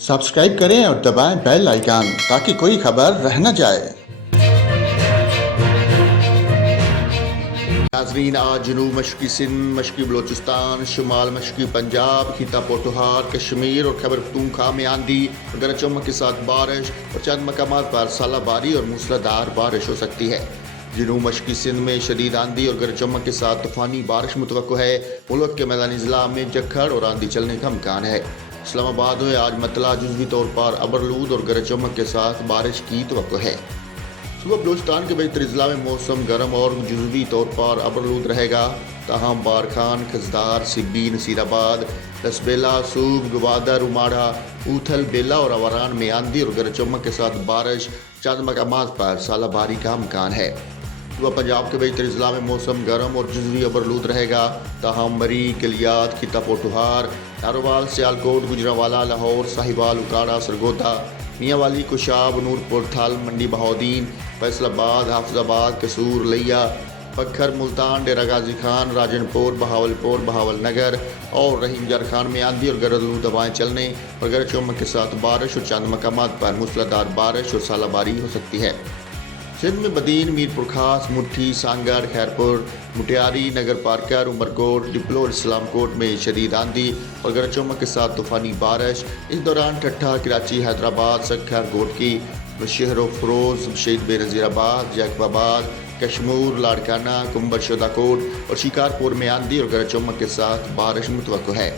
Subscribe करें और दबाएं बेल आइकन ताकि कोई खबर रह न जाए। नाजरीन, आज जनूब मशरकी सिंध, मशरकी बलोचिस्तान, शुमाल मशरकी पंजाब, खिता पोटोहार, कश्मीर और खैबर पख्तूनख्वा में आंधी और गरज चमक के साथ बारिश और चंद मकामात पर सालाबारी और मूसलाधार बारिश हो सकती है। जनूब मशरकी सिंध में शदीद आंधी और गरज चमक के साथ तूफानी बारिश मुतवक्को है। मुल्क के मैदानी अजला में जक्खड़ और आंधी चलने का इम्कान है। इस्लामाबाद में आज मतला जुज़वी तौर पर अबरलूद और गरज चमक के साथ बारिश की तवक्को है। सुबह बलूचिस्तान के बेहतर अजला में मौसम गर्म और जुज़वी तौर पर अबरलूद रहेगा। ताहम बारखान, खजदार, सिब्बी, नसीराबाद, रसबेला, सूब, गवादर, उमाड़ा, ऊथल, बेला और अवारान में आंधी और गरज चमक के साथ बारिश, चंद मकामात पर सालाबारी का इम्कान है। सुबह पंजाब के बेहतर अजला में मौसम गर्म और जुज़वी अबरलूद रहेगा। ताहम मरी, गलियात, खिता पोटोहार, नारोवाल, सियालकोट, गुजरांवाला, लाहौर, साहिवाल, उकाड़ा, सरगोदा, मियांवाली, कुशाब, नूरपुर, थल, मंडी बहाउद्दीन, फैसलाबाद, हाफिजाबाद, कसूर, लिया, पखर, मुल्तान, डेरा गाजी खान, राजनपुर, बहावलपुर, बहावलनगर और रहीमजार खान में आंधी और गरजलू हवाएं चलने और गरज चमक के साथ बारिश और चंद मकामात पर मूसलाधार बारिश और सालाबारी हो सकती है। सिंध में बदीन, मीरपुर खास, मुट्ठी, सांगड़, खैरपुर, मुटियारी, नगर पार्कर, उमरकोट, डिप्लो और इस्लामकोट में शदीद आंधी और गरज चमक के साथ तूफानी बारिश। इस दौरान ठट्ठा, कराची, हैदराबाद, सक्खर, गोटकी, शहर फरोज, शहीद बेनज़ीराबाद, जैकबाबाद, कश्मीर, लाड़काना, कुंबर, शोदाकोट और शिकारपुर में आंधी और गरज चमक के साथ बारिश मुतवक्को है।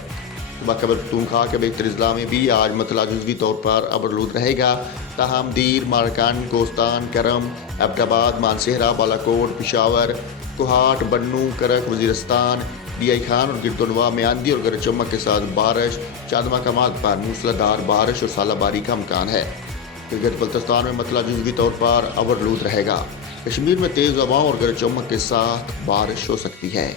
खैबर पख्तूनख्वा के बेहतर अजला में भी आज मतला जुज़वी तौर पर अबरलूद रहेगा। ताहम दीर, मारकन, कोस्तान, करम, एबटाबाद, मानसेहरा, बालाकोट, पिशावर, कोहाट, बन्नू, करक, वजीरस्तान, डीआई खान और गिरतुनवा में आंधी और गरज चमक के साथ बारिश, चंद मकामात पर मूसलाधार बारिश और सालाबारी का इम्कान है। गिलगित बल्तिस्तान में मतला जुज़वी तौर पर अबरलूद रहेगा। कश्मीर में तेज़ हवाओं और गरज चमक के साथ बारिश हो सकती है।